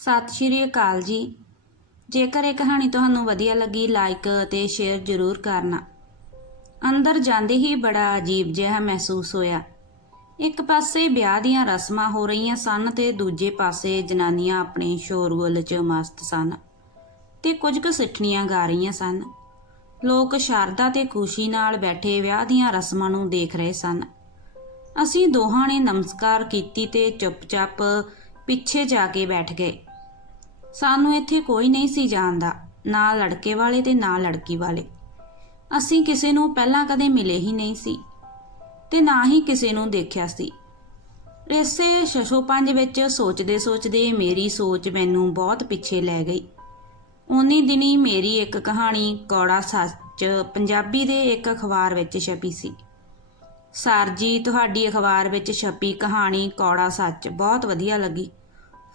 ਸਤਿ ਸ਼੍ਰੀ ਅਕਾਲ ਜੀ। ਜੇਕਰ ਇਹ ਕਹਾਣੀ ਤੁਹਾਨੂੰ ਵਧੀਆ ਲੱਗੀ ਲਾਈਕ ਅਤੇ ਸ਼ੇਅਰ ਜ਼ਰੂਰ ਕਰਨਾ। ਅੰਦਰ ਜਾਂਦੇ ਹੀ ਬੜਾ ਅਜੀਬ ਜਿਹਾ ਮਹਿਸੂਸ ਹੋਇਆ। ਇੱਕ ਪਾਸੇ ਵਿਆਹ ਦੀਆਂ ਰਸਮਾਂ ਹੋ ਰਹੀਆਂ ਸਨ ਤੇ ਦੂਜੇ ਪਾਸੇ ਜਨਾਨੀਆਂ ਆਪਣੇ ਸ਼ੋਰਗੁਲ 'ਚ ਮਸਤ ਸਨ ਤੇ ਕੁਝ ਕੁ ਸਿੱਠਣੀਆਂ ਗਾ ਰਹੀਆਂ ਸਨ। ਲੋਕ ਸ਼ਰਧਾ ਤੇ ਖੁਸ਼ੀ ਨਾਲ ਬੈਠੇ ਵਿਆਹ ਦੀਆਂ ਰਸਮਾਂ ਨੂੰ ਦੇਖ ਰਹੇ ਸਨ। ਅਸੀਂ ਦੋਹਾਂ ਨੇ ਨਮਸਕਾਰ ਕੀਤੀ ਤੇ ਚੁੱਪਚਾਪ ਪਿੱਛੇ ਜਾ ਕੇ ਬੈਠ ਗਏ। ਸਾਨੂੰ ਇੱਥੇ ਕੋਈ ਨਹੀਂ ਸੀ ਜਾਣਦਾ, ਨਾ ਲੜਕੇ ਵਾਲੇ ਤੇ ਨਾ ਲੜਕੀ ਵਾਲੇ। ਅਸੀਂ ਕਿਸੇ ਨੂੰ ਪਹਿਲਾਂ ਕਦੇ ਮਿਲੇ ਹੀ ਨਹੀਂ ਸੀ ਤੇ ਨਾ ਹੀ ਕਿਸੇ ਨੂੰ ਦੇਖਿਆ ਸੀ। ਇਸੇ ਸ਼ਸ਼ੋ ਪੰਜ ਵਿੱਚ ਸੋਚਦੇ ਸੋਚਦੇ ਮੇਰੀ ਸੋਚ ਮੈਨੂੰ ਬਹੁਤ ਪਿੱਛੇ ਲੈ ਗਈ। ਉਨੀ ਦਿਨੀ ਮੇਰੀ ਇੱਕ ਕਹਾਣੀ ਕੌੜਾ ਸੱਚ ਪੰਜਾਬੀ ਦੇ ਇੱਕ ਅਖਬਾਰ ਵਿੱਚ ਛਪੀ ਸੀ। ਸਰ ਜੀ, ਤੁਹਾਡੀ ਅਖਬਾਰ ਵਿੱਚ ਛਪੀ ਕਹਾਣੀ ਕੌੜਾ ਸੱਚ ਬਹੁਤ ਵਧੀਆ ਲੱਗੀ।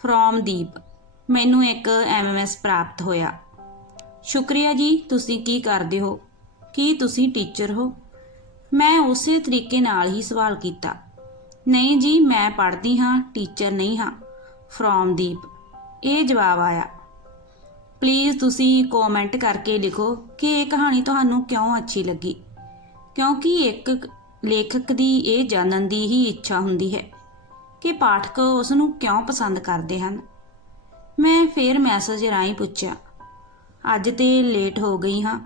ਫਰੋਮ ਦੀਪ। ਮੈਨੂੰ ਇੱਕ ਐਮਐਮਐਸ ਪ੍ਰਾਪਤ ਹੋਇਆ। ਸ਼ੁਕਰੀਆ ਜੀ, ਤੁਸੀਂ ਕੀ ਕਰਦੇ ਹੋ? ਕੀ ਤੁਸੀਂ ਟੀਚਰ ਹੋ? ਮੈਂ ਉਸੇ ਤਰੀਕੇ ਨਾਲ ਹੀ ਸਵਾਲ ਕੀਤਾ। ਨਹੀਂ ਜੀ, ਮੈਂ ਪੜ੍ਹਦੀ ਹਾਂ, ਟੀਚਰ ਨਹੀਂ ਹਾਂ। ਫਰੋਮ ਦੀਪ। ਇਹ ਜਵਾਬ ਆਇਆ। ਪਲੀਜ਼ ਤੁਸੀਂ ਕਮੈਂਟ ਕਰਕੇ ਲਿਖੋ ਕਿ ਇਹ ਕਹਾਣੀ ਤੁਹਾਨੂੰ ਕਿਉਂ ਅੱਛੀ ਲੱਗੀ? ਕਿਉਂਕਿ ਇੱਕ ਲੇਖਕ ਦੀ ਇਹ ਜਾਣਨ ਦੀ ਹੀ ਇੱਛਾ ਹੁੰਦੀ ਹੈ ਕਿ ਪਾਠਕ ਉਸ ਨੂੰ ਕਿਉਂ ਪਸੰਦ ਕਰਦੇ ਹਨ। ਮੈਂ ਫੇਰ ਮੈਸੇਜ ਰਾਹੀਂ ਪੁੱਛਿਆ, ਅੱਜ ਤੇ ਲੇਟ ਹੋ ਗਈ ਹਾਂ,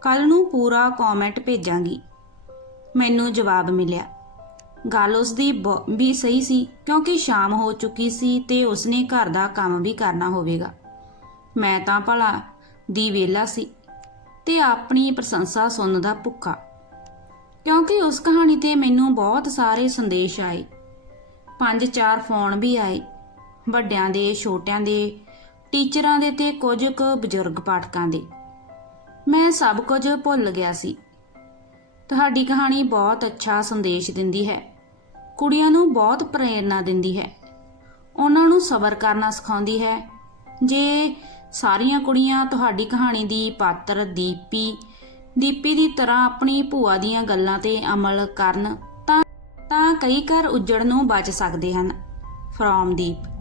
ਕੱਲ ਨੂੰ ਪੂਰਾ ਕਮੈਂਟ ਭੇਜਾਂਗੀ। ਮੈਨੂੰ ਜਵਾਬ ਮਿਲਿਆ, ਗੱਲ ਉਸ ਦੀ ਬ- ਵੀ ਸਹੀ ਸੀ, ਕਿਉਂਕਿ ਸ਼ਾਮ ਹੋ ਚੁੱਕੀ ਸੀ ਤੇ ਉਸਨੇ ਘਰ ਦਾ ਕੰਮ ਵੀ ਕਰਨਾ ਹੋਵੇਗਾ। ਮੈਂ ਤਾਂ ਭਲਾ ਦੀ ਵੇਲਾ ਸੀ ਤੇ ਆਪਣੀ ਪ੍ਰਸ਼ੰਸਾ ਸੁਣਨ ਦਾ ਭੁੱਖਾ, ਕਿਉਂਕਿ ਉਸ ਕਹਾਣੀ ਤੇ ਮੈਨੂੰ ਬਹੁਤ ਸਾਰੇ ਸੰਦੇਸ਼ ਆਏ। ਪੰਜ ਚਾਰ ਫੋਨ ਵੀ ਆਏ ਵੱਡਿਆਂ ਦੇ, ਛੋਟਿਆਂ ਦੇ, ਟੀਚਰਾਂ ਦੇ ਤੇ ਕੁਝ ਕੁ ਬਜ਼ੁਰਗ ਪਾਠਕਾਂ ਦੇ। ਮੈਂ ਸਭ ਕੁਝ ਭੁੱਲ ਗਿਆ ਸੀ। ਤੁਹਾਡੀ ਕਹਾਣੀ ਬਹੁਤ ਅੱਛਾ ਸੰਦੇਸ਼ ਦਿੰਦੀ ਹੈ। ਕੁੜੀਆਂ ਨੂੰ ਬਹੁਤ ਪ੍ਰੇਰਣਾ ਦਿੰਦੀ ਹੈ। ਉਹਨਾਂ ਨੂੰ ਸਬਰ ਕਰਨਾ ਸਿਖਾਉਂਦੀ ਹੈ। ਜੇ ਸਾਰੀਆਂ ਕੁੜੀਆਂ ਤੁਹਾਡੀ ਕਹਾਣੀ ਦੀ ਪਾਤਰ ਦੀਪੀ ਦੀਪੀ ਦੀ ਤਰ੍ਹਾਂ ਆਪਣੀ ਭੂਆ ਦੀਆਂ ਗੱਲਾਂ ਤੇ ਅਮਲ ਕਰਨ ਤਾਂ ਤਾਂ ਕਈ ਘਰ ਉੱਜੜ ਨੂੰ ਬਚ ਸਕਦੇ ਹਨ। ਫਰੋਮ ਦੀਪ।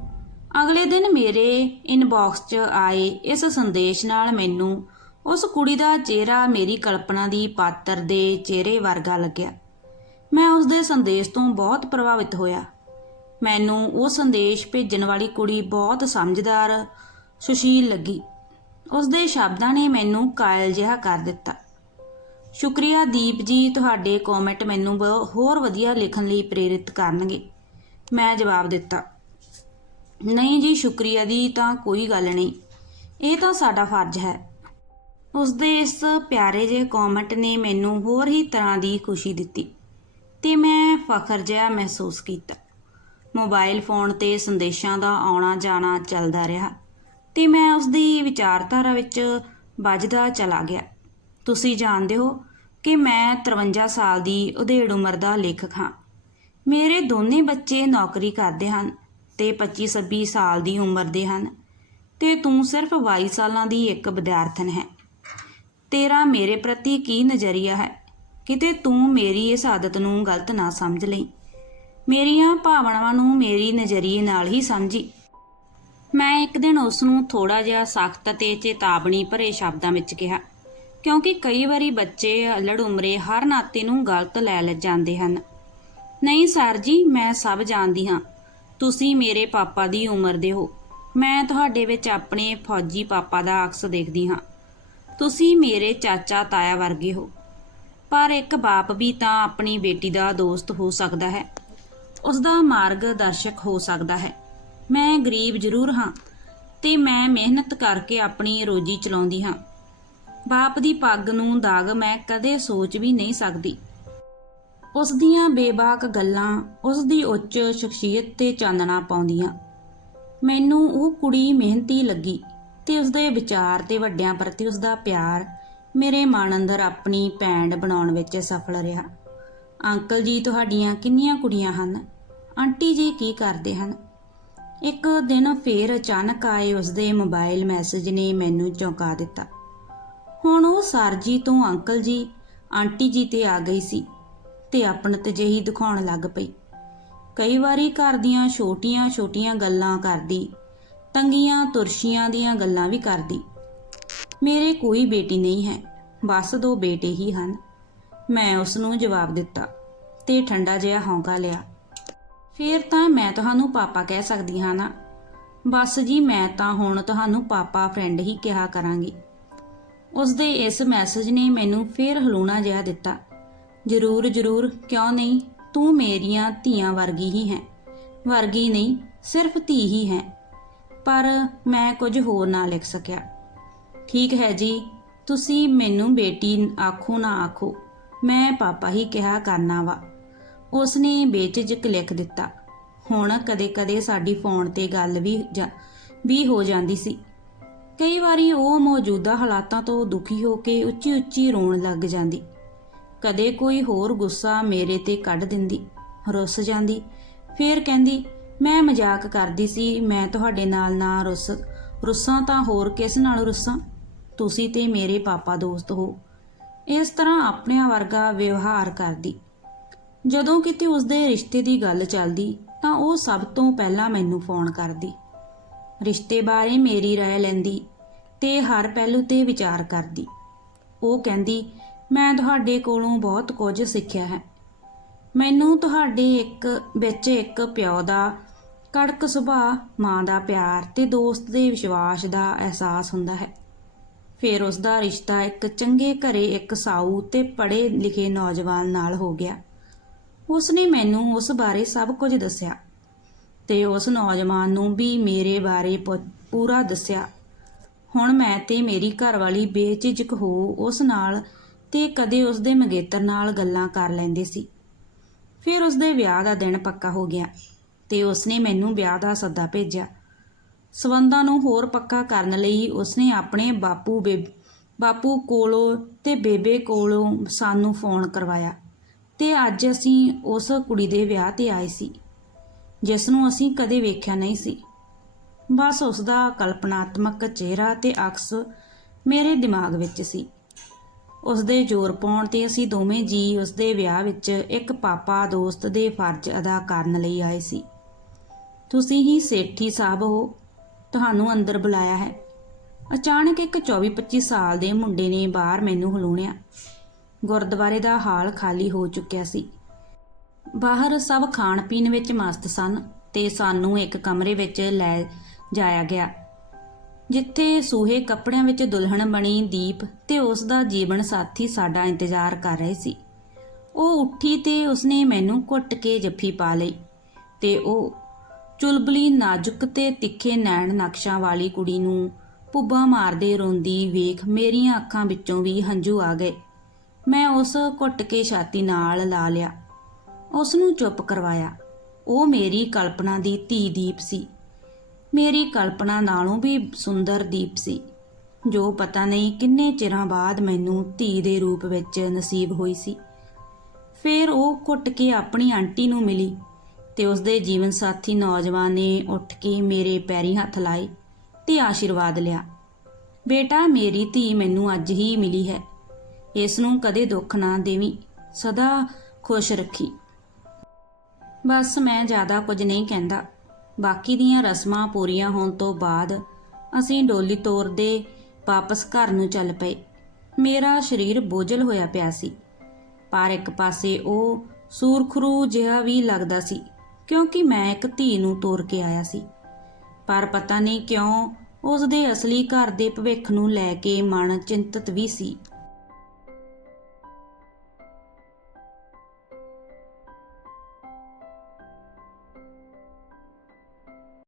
ਅਗਲੇ ਦਿਨ ਮੇਰੇ ਇਨਬਾਕਸ 'ਚ ਆਏ ਇਸ ਸੰਦੇਸ਼ ਨਾਲ ਮੈਨੂੰ, ਉਸ ਕੁੜੀ ਦਾ ਚਿਹਰਾ ਮੇਰੀ ਕਲਪਨਾ ਦੀ ਪਾਤਰ ਦੇ ਚਿਹਰੇ ਵਰਗਾ ਲੱਗਿਆ। ਮੈਂ ਉਸ ਦੇ ਸੰਦੇਸ਼ ਤੋਂ ਬਹੁਤ ਪ੍ਰਭਾਵਿਤ ਹੋਇਆ। ਮੈਨੂੰ ਉਹ ਸੰਦੇਸ਼ ਭੇਜਣ ਵਾਲੀ ਕੁੜੀ ਬਹੁਤ ਸਮਝਦਾਰ, ਸੁਸ਼ੀਲ ਲੱਗੀ। ਉਸ ਦੇ ਸ਼ਬਦਾਂ ਨੇ ਮੈਨੂੰ ਕਾਇਲ ਜਿਹਾ ਕਰ ਦਿੱਤਾ। ਸ਼ੁਕਰੀਆ ਦੀਪ ਜੀ, ਤੁਹਾਡੇ ਕਮੈਂਟ ਮੈਨੂੰ ਬ- ਹੋਰ ਵਧੀਆ ਲਿਖਣ ਲਈ ਪ੍ਰੇਰਿਤ ਕਰਨਗੇ। ਮੈਂ ਜਵਾਬ ਦਿੱਤਾ। ਨਹੀਂ ਜੀ, ਸ਼ੁਕਰੀਆ ਦੀ ਤਾਂ ਕੋਈ ਗੱਲ ਨਹੀਂ। ਇਹ ਤਾਂ ਸਾਡਾ ਫਰਜ਼ ਹੈ। ਉਸ ਦੇ ਇਸ ਪਿਆਰੇ ਜਿਹੇ ਕਮੈਂਟ ਨੇ ਮੈਨੂੰ ਹੋਰ ਹੀ ਤਰ੍ਹਾਂ ਦੀ ਖੁਸ਼ੀ ਦਿੱਤੀ ਤੇ ਮੈਂ ਫਖਰ ਜਿਹਾ ਮਹਿਸੂਸ ਕੀਤਾ। ਮੋਬਾਈਲ ਫੋਨ ਤੇ ਸੰਦੇਸ਼ਾਂ ਦਾ ਆਉਣਾ ਜਾਣਾ ਚੱਲਦਾ ਰਿਹਾ ਤੇ ਮੈਂ ਉਸ ਦੀ ਵਿਚਾਰਧਾਰਾ ਵਿੱਚ ਵੱਜਦਾ ਚਲਾ ਗਿਆ। ਤੁਸੀਂ ਜਾਣਦੇ ਹੋ ਕਿ ਮੈਂ 53 ਸਾਲ ਦੀ ਉਧੇੜ ਉਮਰ ਦਾ ਲੇਖਕ ਹਾਂ। ਮੇਰੇ ਦੋਨੇ ਬੱਚੇ ਨੌਕਰੀ ਕਰਦੇ ਹਨ। ਤੇ 25-26 ਸਾਲ ਦੀ ਉਮਰ ਦੇ ਹਨ ਤੇ ਤੂੰ ਸਿਰਫ 22 ਸਾਲਾਂ ਦੀ ਇੱਕ ਵਿਦਿਆਰਥਣ ਹੈ। ਤੇਰਾ ਮੇਰੇ ਪ੍ਰਤੀ ਕੀ ਨਜ਼ਰੀਆ ਹੈ? ਕਿਤੇ ਤੂੰ ਮੇਰੀ ਇਸ ਆਦਤ ਨੂੰ ਗਲਤ ਨਾ ਸਮਝ ਲਈ। ਮੇਰੀਆਂ ਭਾਵਨਾਵਾਂ ਨੂੰ ਮੇਰੀ ਨਜ਼ਰੀਏ ਨਾਲ ਹੀ ਸਮਝੀ। ਮੈਂ ਇੱਕ ਦਿਨ ਉਸ ਨੂੰ ਥੋੜਾ ਜਿਹਾ ਸਖਤ ਅਤੇ ਚੇਤਾਵਨੀ ਭਰੇ ਸ਼ਬਦਾਂ ਵਿੱਚ ਕਿਹਾ, ਕਿਉਂਕਿ ਕਈ ਵਾਰੀ ਬੱਚੇ ਅਲੜ ਉਮਰੇ ਹਰ ਨਾਤੇ ਨੂੰ ਗਲਤ ਲੈ ਲੈ ਜਾਂਦੇ ਹਨ। ਨਹੀਂ, ਸਰ ਜੀ, ਮੈਂ ਸਭ ਜਾਣਦੀ ਹਾਂ। ਤੁਸੀਂ ਮੇਰੇ ਪਾਪਾ ਦੀ ਉਮਰ ਦੇ ਹੋ। ਮੈਂ ਤੁਹਾਡੇ ਵਿੱਚ ਆਪਣੇ ਫੌਜੀ ਪਾਪਾ ਦਾ ਅਕਸ ਦੇਖਦੀ ਹਾਂ। ਤੁਸੀਂ ਮੇਰੇ ਚਾਚਾ ਤਾਇਆ ਵਰਗੇ ਹੋ। ਪਰ ਇੱਕ ਬਾਪ ਵੀ ਤਾਂ ਆਪਣੀ ਬੇਟੀ ਦਾ ਦੋਸਤ ਹੋ ਸਕਦਾ ਹੈ। ਉਸ ਦਾ ਮਾਰਗਦਰਸ਼ਕ ਹੋ ਸਕਦਾ ਹੈ। ਮੈਂ ਗਰੀਬ ਜ਼ਰੂਰ ਹਾਂ ਤੇ ਮੈਂ ਮਿਹਨਤ ਕਰਕੇ ਆਪਣੀ ਰੋਜੀ ਚਲਾਉਂਦੀ ਹਾਂ। ਬਾਪ ਦੀ ਪੱਗ ਨੂੰ ਦਾਗ ਮੈਂ ਕਦੇ ਸੋਚ ਵੀ ਨਹੀਂ ਸਕਦੀ। ਉਸ ਦੀਆਂ ਬੇਬਾਕ ਗੱਲਾਂ ਉਸ ਦੀ ਉੱਚ ਸ਼ਖਸੀਅਤ ਤੇ ਚਾਨਣਾ ਪਾਉਂਦੀਆਂ। ਮੈਨੂੰ ਉਹ ਕੁੜੀ ਮਿਹਨਤੀ ਲੱਗੀ ਤੇ ਉਸ ਦੇ ਵਿਚਾਰ ਤੇ ਵੱਡਿਆਂ ਪ੍ਰਤੀ ਉਸ ਦਾ ਪਿਆਰ ਮੇਰੇ ਮਨ ਅੰਦਰ ਆਪਣੀ ਪੈਂਡ ਬਣਾਉਣ ਵਿੱਚ ਸਫਲ ਰਿਹਾ। ਅੰਕਲ ਜੀ ਤੁਹਾਡੀਆਂ ਕਿੰਨੀਆਂ ਕੁੜੀਆਂ ਹਨ? ਆਂਟੀ ਜੀ ਕੀ ਕਰਦੇ ਹਨ? ਇੱਕ ਦਿਨ ਫੇਰ ਅਚਾਨਕ ਆਏ ਉਸ ਦੇ ਮੋਬਾਈਲ ਮੈਸੇਜ ਨੇ ਮੈਨੂੰ ਚੌਂਕਾ ਦਿੱਤਾ। ਹੁਣ ਉਹ ਸਰ ਤੋਂ ਅੰਕਲ ਜੀ, ਆਂਟੀ ਜੀ ਤੇ ਆ ਗਈ ਸੀ। ਤੇ ਆਪਣਤ ਜਿਹੀ ਦਿਖਾਉਣ ਲੱਗ ਪਈ। ਕਈ ਵਾਰੀ ਘਰ ਦੀਆਂ ਛੋਟੀਆਂ-ਛੋਟੀਆਂ ਗੱਲਾਂ ਕਰਦੀ, ਤੰਗੀਆਂ, ਤੁਰਸ਼ੀਆਂ ਦੀਆਂ ਗੱਲਾਂ ਵੀ ਕਰਦੀ। ਮੇਰੇ ਕੋਈ ਬੇਟੀ ਨਹੀਂ ਹੈ, ਬਸ ਦੋ ਬੇਟੇ ਹੀ ਹਨ। ਮੈਂ ਉਸ ਨੂੰ ਜਵਾਬ ਦਿੱਤਾ ਤੇ ਠੰਡਾ ਜਿਹਾ ਹੌਂਕਾ ਲਿਆ। ਫਿਰ ਤਾਂ ਮੈਂ ਤੁਹਾਨੂੰ ਪਾਪਾ ਕਹਿ ਸਕਦੀ ਹਾਂ ਨਾ। ਬਸ ਜੀ, ਮੈਂ ਤਾਂ ਹੁਣ ਤੁਹਾਨੂੰ ਪਾਪਾ ਫਰੈਂਡ ਹੀ ਕਿਹਾ ਕਰਾਂਗੀ। ਉਸ ਦੇ ਇਸ ਮੈਸੇਜ ਨੇ ਮੈਨੂੰ ਫੇਰ ਹਲੂਣਾ ਜਿਹਾ ਦਿੱਤਾ। ਜ਼ਰੂਰ ਜ਼ਰੂਰ, ਕਿਉਂ ਨਹੀਂ? ਤੂੰ ਮੇਰੀਆਂ ਧੀਆਂ ਵਰਗੀ ਹੀ ਹੈ। ਵਰਗੀ ਨਹੀਂ, ਸਿਰਫ ਧੀ ਹੀ ਹੈ। ਪਰ ਮੈਂ ਕੁਝ ਹੋਰ ਨਾ ਲਿਖ ਸਕਿਆ। ਠੀਕ ਹੈ ਜੀ, ਤੁਸੀਂ ਮੈਨੂੰ ਬੇਟੀ ਆਖੋ ਨਾ ਆਖੋ, ਮੈਂ ਪਾਪਾ ਹੀ ਕਿਹਾ ਕਰਨਾ ਵਾ। ਉਸਨੇ ਬੇਝਿਜਕ ਲਿਖ ਦਿੱਤਾ। ਹੁਣ ਕਦੇ-ਕਦੇ ਸਾਡੀ ਫੋਨ ਤੇ ਗੱਲ ਵੀ ਜਾ- ਵੀ ਹੋ ਜਾਂਦੀ ਸੀ। ਕਈ ਵਾਰੀ ਉਹ ਮੌਜੂਦਾ ਹਾਲਾਤਾਂ ਤੋਂ ਦੁਖੀ ਹੋ ਕੇ ਉੱਚੀ-ਉੱਚੀ ਰੋਣ ਲੱਗ ਜਾਂਦੀ। ਕਦੇ ਕੋਈ ਹੋਰ ਗੁੱਸਾ ਮੇਰੇ ਤੇ ਕੱਢ ਦਿੰਦੀ ਰੁੱਸ ਜਾਂਦੀ ਫੇਰ ਕਹਿੰਦੀ ਮੈਂ ਮਜ਼ਾਕ ਕਰਦੀ ਸੀ ਮੈਂ ਤੁਹਾਡੇ ਨਾਲ ਨਾ ਰੁੱਸ ਰੁੱਸਾਂ ਤਾਂ ਹੋਰ ਕਿਸ ਨਾਲ ਰੁੱਸਾਂ ਤੁਸੀਂ ਤੇ ਮੇਰੇ ਪਾਪਾ ਦੋਸਤ ਹੋ ਇਸ ਤਰ੍ਹਾਂ ਆਪਣਿਆਂ ਵਰਗਾ ਵਿਵਹਾਰ ਕਰਦੀ ਜਦੋਂ ਕਿਤੇ ਉਸਦੇ ਰਿਸ਼ਤੇ ਦੀ ਗੱਲ ਚੱਲਦੀ ਤਾਂ ਉਹ ਸਭ ਤੋਂ ਪਹਿਲਾਂ ਮੈਨੂੰ ਫੋਨ ਕਰਦੀ ਰਿਸ਼ਤੇ ਬਾਰੇ ਮੇਰੀ رائے ਲੈਂਦੀ ਤੇ ਹਰ ਪਹਿਲੂ ਤੇ ਵਿਚਾਰ ਕਰਦੀ ਉਹ ਕਹਿੰਦੀ ਮੈਂ ਤੁਹਾਡੇ ਕੋਲੋਂ ਬਹੁਤ ਕੁਝ ਸਿੱਖਿਆ ਹੈ। ਮੈਨੂੰ ਤੁਹਾਡੇ ਇੱਕ, ਵਿੱਚ ਇੱਕ ਪਿਓ ਦਾ ਕੜਕ ਸੁਭਾਅ, ਮਾਂ ਦਾ ਪਿਆਰ ਤੇ ਦੋਸਤ ਦੇ ਵਿਸ਼ਵਾਸ ਦਾ ਅਹਿਸਾਸ ਹੁੰਦਾ ਹੈ। ਫਿਰ ਉਸ ਦਾ ਰਿਸ਼ਤਾ ਇੱਕ ਚੰਗੇ ਘਰੇ ਇੱਕ ਸਾਊ ਤੇ ਪੜ੍ਹੇ ਲਿਖੇ ਨੌਜਵਾਨ ਨਾਲ ਹੋ ਗਿਆ। ਉਸ ਨੇ ਮੈਨੂੰ ਉਸ ਬਾਰੇ ਸਭ ਕੁਝ ਦੱਸਿਆ ਤੇ ਉਸ ਨੌਜਵਾਨ ਨੂੰ ਵੀ ਮੇਰੇ ਬਾਰੇ ਪੂਰਾ ਦੱਸਿਆ। ਹੁਣ ਮੈਂ ਤੇ ਮੇਰੀ ਘਰਵਾਲੀ ਬੇਝਿਜਕ ਹੋ ਉਸ ਨਾਲ ਤੇ ਕਦੇ ਉਸ ਦੇ ਮੰਗੇਤਰ ਨਾਲ ਗੱਲਾਂ ਕਰ ਲੈਂਦੇ ਸੀ। ਫਿਰ ਉਸ ਦੇ ਵਿਆਹ ਦਾ ਦਿਨ ਪੱਕਾ ਹੋ ਗਿਆ ਤੇ ਉਸ ਨੇ ਮੈਨੂੰ ਵਿਆਹ ਦਾ ਸੱਦਾ ਭੇਜਿਆ। ਸਬੰਧਾਂ ਨੂੰ ਹੋਰ ਪੱਕਾ ਕਰਨ ਲਈ ਉਸਨੇ ਆਪਣੇ ਬਾਪੂ ਬੇ, ਬਾਪੂ ਕੋਲੋਂ ਤੇ ਬੇਬੇ ਕੋਲੋਂ ਸਾਨੂੰ ਫੋਨ ਕਰਵਾਇਆ ਤੇ ਅੱਜ ਅਸੀਂ ਉਸ ਕੁੜੀ ਦੇ ਵਿਆਹ ਤੇ ਆਏ ਸੀ, ਜਿਸ ਨੂੰ ਅਸੀਂ ਕਦੇ ਵੇਖਿਆ ਨਹੀਂ ਸੀ। ਬਸ ਉਸ ਦਾ ਕਲਪਨਾਤਮਕ ਚਿਹਰਾ ਤੇ ਅਕਸ ਮੇਰੇ ਦਿਮਾਗ ਵਿੱਚ ਸੀ। ਉਸ ਦੇ ਜ਼ੋਰ ਪਾਉਣ ਤੇ ਅਸੀਂ ਦੋਵੇਂ ਜੀ ਉਸ ਦੇ ਵਿਆਹ ਵਿੱਚ ਇੱਕ ਪਾਪਾ ਦੋਸਤ ਦੇ ਫਰਜ਼ ਅਦਾ ਕਰਨ ਲਈ ਆਏ ਸੀ। ਤੁਸੀਂ ਹੀ ਸੇਠੀ ਸਾਹਿਬ ਹੋ, ਤੁਹਾਨੂੰ ਅੰਦਰ ਬੁਲਾਇਆ ਹੈ। ਅਚਾਨਕ ਇੱਕ 24-25 ਸਾਲ ਦੇ ਮੁੰਡੇ ਨੇ ਬਾਹਰ ਮੈਨੂੰ ਹਲੂਣਿਆ। ਗੁਰਦੁਆਰੇ ਦਾ ਹਾਲ ਖਾਲੀ ਹੋ ਚੁੱਕਿਆ ਸੀ। ਬਾਹਰ ਸਭ ਖਾਣ ਪੀਣ ਵਿੱਚ ਮਸਤ ਸਨ ਤੇ ਸਾਨੂੰ ਇੱਕ ਕਮਰੇ ਵਿੱਚ ਲੈ ਜਾਇਆ ਗਿਆ। ਜਿੱਥੇ ਸੂਹੇ ਕੱਪੜਿਆਂ ਵਿੱਚ ਦੁਲਹਨ ਬਣੀ ਦੀਪ ਤੇ ਉਸ ਦਾ ਜੀਵਨ ਸਾਥੀ ਸਾਡਾ ਇੰਤਜ਼ਾਰ ਕਰ ਰਹੇ ਸੀ। ਉਹ ਉੱਠੀ ਤੇ ਉਸਨੇ ਮੈਨੂੰ ਘੁੱਟ ਕੇ ਜੱਫੀ ਪਾ ਲਈ ਤੇ ਉਹ ਚੁਲਬਲੀ ਨਾਜ਼ੁਕ ਤੇ ਤਿੱਖੇ ਨੈਣ ਨਕਸ਼ਾਂ ਵਾਲੀ ਕੁੜੀ ਨੂੰ ਪੁੱਬਾ ਮਾਰਦੇ ਰੋਂਦੀ ਵੇਖ ਮੇਰੀਆਂ ਅੱਖਾਂ ਵਿੱਚੋਂ ਵੀ ਹੰਝੂ ਆ ਗਏ। ਮੈਂ ਉਸ ਘੁੱਟ ਕੇ ਛਾਤੀ ਨਾਲ ਲਾ ਲਿਆ। ਉਸ ਨੂੰ ਚੁੱਪ ਕਰਵਾਇਆ। ਉਹ ਮੇਰੀ ਕਲਪਨਾ ਦੀ ਧੀ ਦੀਪ ਸੀ। ਮੇਰੀ ਕਲਪਨਾ ਨਾਲੋਂ ਵੀ ਸੁੰਦਰ ਦੀਪ ਸੀ। ਜੋ ਪਤਾ ਨਹੀਂ ਕਿੰਨੇ ਚਿਰਾਂ ਬਾਅਦ ਮੈਨੂੰ ਧੀ ਦੇ ਰੂਪ ਵਿੱਚ ਨਸੀਬ ਹੋਈ ਸੀ। ਫਿਰ ਉਹ ਘੁੱਟ ਕੇ ਆਪਣੀ ਆਂਟੀ ਨੂੰ ਮਿਲੀ ਤੇ ਉਸ ਦੇ ਜੀਵਨ ਸਾਥੀ ਨੌਜਵਾਨ ਨੇ ਉੱਠ ਕੇ ਮੇਰੇ ਪੈਰੀ ਹੱਥ ਲਾਏ ਤੇ ਆਸ਼ੀਰਵਾਦ ਲਿਆ। ਬੇਟਾ, ਮੇਰੀ ਧੀ ਮੈਨੂੰ ਅੱਜ ਹੀ ਮਿਲੀ ਹੈ। ਇਸ ਨੂੰ ਕਦੇ ਦੁੱਖ ਨਾ ਦੇਵੀਂ, ਸਦਾ ਖੁਸ਼ ਰੱਖੀ। ਬਸ ਮੈਂ ਜ਼ਿਆਦਾ ਕੁਝ ਨਹੀਂ ਕਹਿੰਦਾ। ਬਾਕੀ ਦੀਆਂ ਰਸਮਾਂ ਪੂਰੀਆਂ ਹੋਣ ਤੋਂ ਬਾਅਦ ਅਸੀਂ ਡੋਲੀ ਤੋਰਦੇ ਵਾਪਸ ਘਰ ਨੂੰ ਚੱਲ ਪਏ। ਮੇਰਾ ਸਰੀਰ ਬੋਝਲ ਹੋਇਆ ਪਿਆ ਸੀ। ਪਰ ਇੱਕ ਪਾਸੇ ਉਹ ਸੂਰਖਰੂ ਜਿਹਾ ਵੀ ਲੱਗਦਾ ਸੀ, ਕਿਉਂਕਿ ਮੈਂ ਇੱਕ ਧੀ ਨੂੰ ਤੋਰ ਕੇ ਆਇਆ ਸੀ। ਪਰ ਪਤਾ ਨਹੀਂ ਕਿਉਂ ਉਸ ਦੇ ਅਸਲੀ ਘਰ ਦੇ ਭਵਿੱਖ ਨੂੰ ਲੈ ਕੇ ਮਨ ਚਿੰਤਤ ਵੀ ਸੀ।